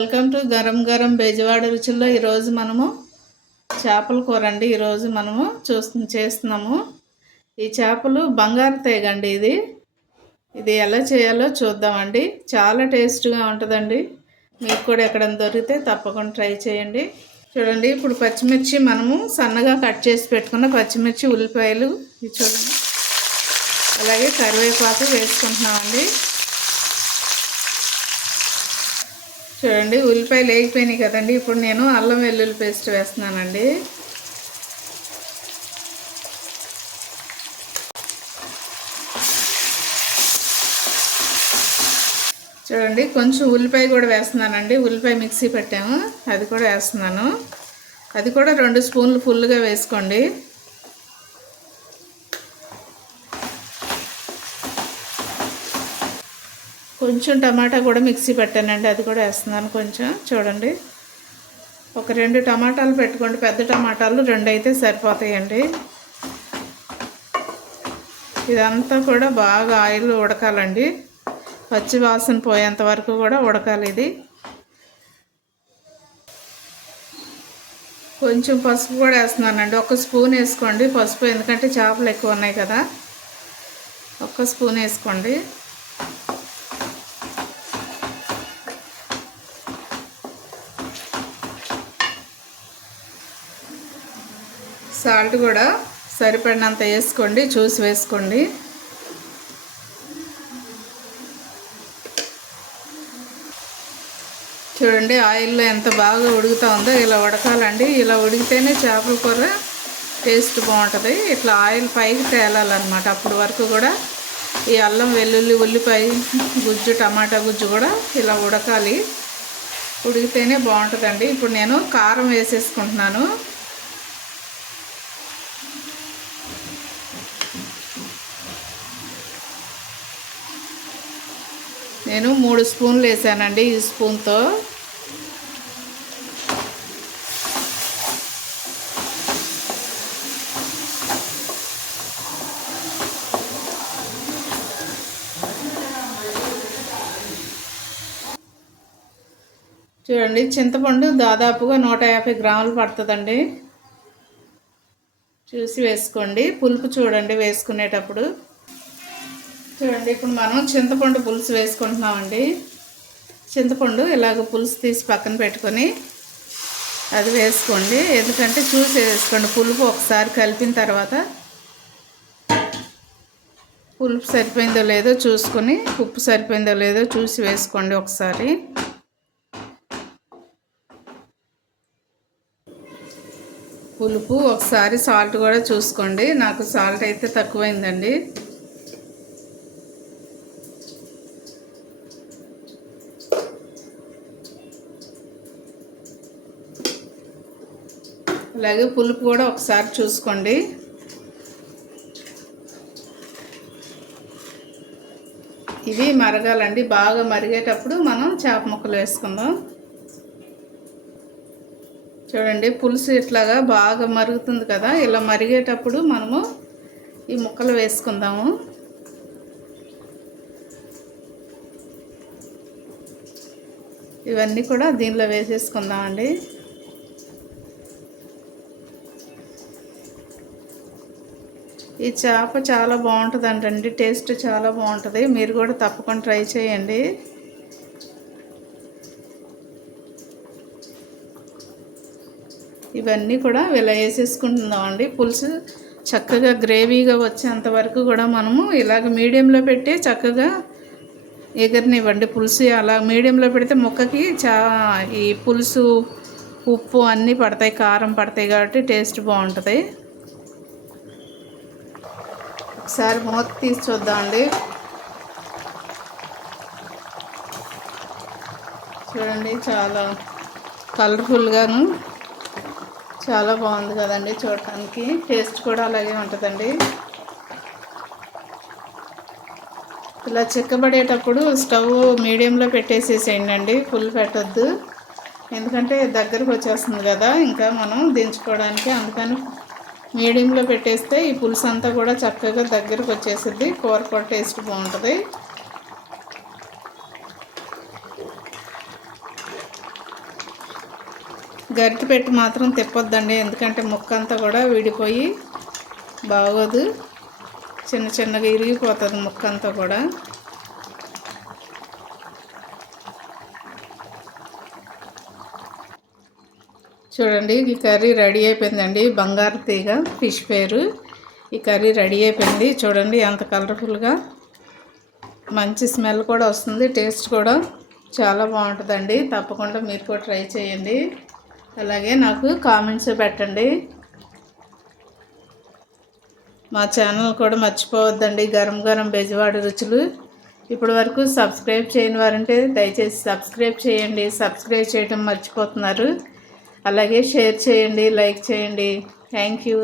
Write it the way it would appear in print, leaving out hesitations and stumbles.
Welcome to garam garam Bezawada రుచుల్లో ఈరోజు మనము చేపల కూర అండి. ఈరోజు మనము చేస్తున్నాము. ఈ చేపలు బంగారు తీగండి. ఇది ఎలా చేయాలో చూద్దామండి. చాలా టేస్ట్గా ఉంటుందండి. మీకు కూడా ఎక్కడైనా దొరికితే తప్పకుండా ట్రై చేయండి. చూడండి, ఇప్పుడు పచ్చిమిర్చి మనము సన్నగా కట్ చేసి పెట్టుకున్న పచ్చిమిర్చి, ఉల్లిపాయలు ఇవి చూడండి, అలాగే కరివేపాకు వేసుకుంటున్నామండి. చూడండి, ఉల్లిపాయలు వేగిపోయినాయి కదండి. ఇప్పుడు నేను అల్లం వెల్లుల్లి పేస్ట్ వేస్తున్నానండి. చూడండి, కొంచెం ఉల్లిపాయ కూడా వేస్తున్నానండి. ఉల్లిపాయ మిక్సీ పెట్టాము, అది కూడా వేస్తున్నాను. అది కూడా 2 స్పూన్లు ఫుల్గా వేసుకోండి. కొంచెం టమాటా కూడా మిక్సీ పెట్టానండి, అది కూడా వేస్తున్నాను కొంచెం. చూడండి, ఒక 2 టమాటాలు పెట్టుకోండి. పెద్ద టమాటాలు 2 అయితే సరిపోతాయండి. ఇదంతా కూడా బాగా ఆయిల్ ఉడకాలండి. పచ్చి వాసన పోయేంత వరకు కూడా ఉడకాలి ఇది. కొంచెం పసుపు కూడా వేస్తున్నానండి. 1 స్పూన్ వేసుకోండి పసుపు, ఎందుకంటే చేపలు ఎక్కువ ఉన్నాయి కదా. 1 స్పూన్ వేసుకోండి. సాల్ట్ కూడా సరిపడినంత వేసుకోండి, చూసి వేసుకోండి. చూడండి, ఆయిల్లో ఎంత బాగా ఉడుకుతూ ఉందో. ఇలా ఉడకాలండి. ఇలా ఉడికితేనే చేపల కూర టేస్ట్ బాగుంటుంది. ఇట్లా ఆయిల్ పైకి తేలాలన్నమాట. అప్పటి వరకు కూడా ఈ అల్లం వెల్లుల్లి ఉల్లిపాయ గుజ్జు, టమాటా గుజ్జు కూడా ఇలా ఉడకాలి. ఉడికితేనే బాగుంటుందండి. ఇప్పుడు నేను కారం వేసేసుకుంటున్నాను. నేను 3 స్పూన్లు వేసానండి ఈ స్పూన్తో. చూడండి, చింతపండు దాదాపుగా 150 గ్రాములు పడుతుందండి. చూసి వేసుకోండి. పులుపు చూడండి వేసుకునేటప్పుడు. చూడండి, ఇప్పుడు మనం చింతపండు పులుసు వేసుకుంటున్నామండి. చింతపండు ఇలాగ పులుసు తీసి పక్కన పెట్టుకొని అది వేసుకోండి. ఎందుకంటే చూసి వేసుకోండి. పులుపు ఒకసారి కలిపిన తర్వాత పులుపు సరిపోయిందో లేదో చూసుకొని, ఉప్పు సరిపోయిందో లేదో చూసి వేసుకోండి ఒకసారి. పులుపు ఒకసారి సాల్ట్ కూడా చూసుకోండి. నాకు సాల్ట్ అయితే తక్కువైందండి. అలాగే పులుపు కూడా ఒకసారి చూసుకోండి. ఇవి మరగాలండి. బాగా మరిగేటప్పుడు మనం చేప ముక్కలు వేసుకుందాం. చూడండి, పులుసు ఇట్లాగా బాగా మరుగుతుంది కదా. ఇలా మరిగేటప్పుడు మనము ఈ ముక్కలు వేసుకుందాము. ఇవన్నీ కూడా దీనిలో వేసేసుకుందామండి. ఈ చేప చాలా బాగుంటుందంటండి. టేస్ట్ చాలా బాగుంటుంది. మీరు కూడా తప్పకుండా ట్రై చేయండి. ఇవన్నీ కూడా ఇలా వేసేసుకుంటున్నామండి. పులుసు చక్కగా గ్రేవీగా వచ్చేంత వరకు కూడా మనము ఇలాగ మీడియంలో పెట్టి చక్కగా ఎగరనివ్వండి. పులుసు అలా మీడియంలో పెడితే ముక్కకి ఈ పులుసు, ఉప్పు అన్నీ పడతాయి, కారం పడతాయి కాబట్టి టేస్ట్ బాగుంటుంది. ఒకసారి మూత తీసి చూద్దామండి. చూడండి, చాలా కలర్ఫుల్గాను చాలా బాగుంది కదండి చూడటానికి. టేస్ట్ కూడా అలాగే ఉంటుందండి. ఇలా చిక్కబడేటప్పుడు స్టవ్ మీడియంలో పెట్టేసేసేయండి అండి. ఫుల్ పెట్టద్దు, ఎందుకంటే దగ్గరకు వచ్చేస్తుంది కదా ఇంకా మనం దించుకోవడానికి. అందుకని మీడియంలో పెట్టేస్తే ఈ పులుసు అంతా కూడా చక్కగా దగ్గరకు వచ్చేసిద్ది. కూర కూడా టేస్ట్ బాగుంటుంది. గరిటె పెట్టి మాత్రం తిప్పొద్దండి, ఎందుకంటే ముక్క అంతా కూడా విడిపోయి బాగోదు, చిన్న చిన్నగా ఇరిగిపోతుంది ముక్క అంతా కూడా. చూడండి ఈ కర్రీ రెడీ అయిపోయిందండి. బంగారు తీగ ఫిష్ పేరు. ఈ కర్రీ రెడీ అయిపోయింది. చూడండి ఎంత కలర్ఫుల్గా, మంచి స్మెల్ కూడా వస్తుంది, టేస్ట్ కూడా చాలా బాగుంటుందండి. తప్పకుండా మీరు కూడా ట్రై చేయండి. అలాగే నాకు కామెంట్స్ పెట్టండి. మా ఛానల్ కూడా మర్చిపోవద్దండి, గరం గరం బెజవాడ రుచులు. ఇప్పటి వరకు సబ్స్క్రైబ్ చేయని వారంటే దయచేసి సబ్స్క్రైబ్ చేయండి. సబ్స్క్రైబ్ చేయడం మర్చిపోతున్నారు. అలాగే షేర్ చేయండి, లైక్ చేయండి. Thank you.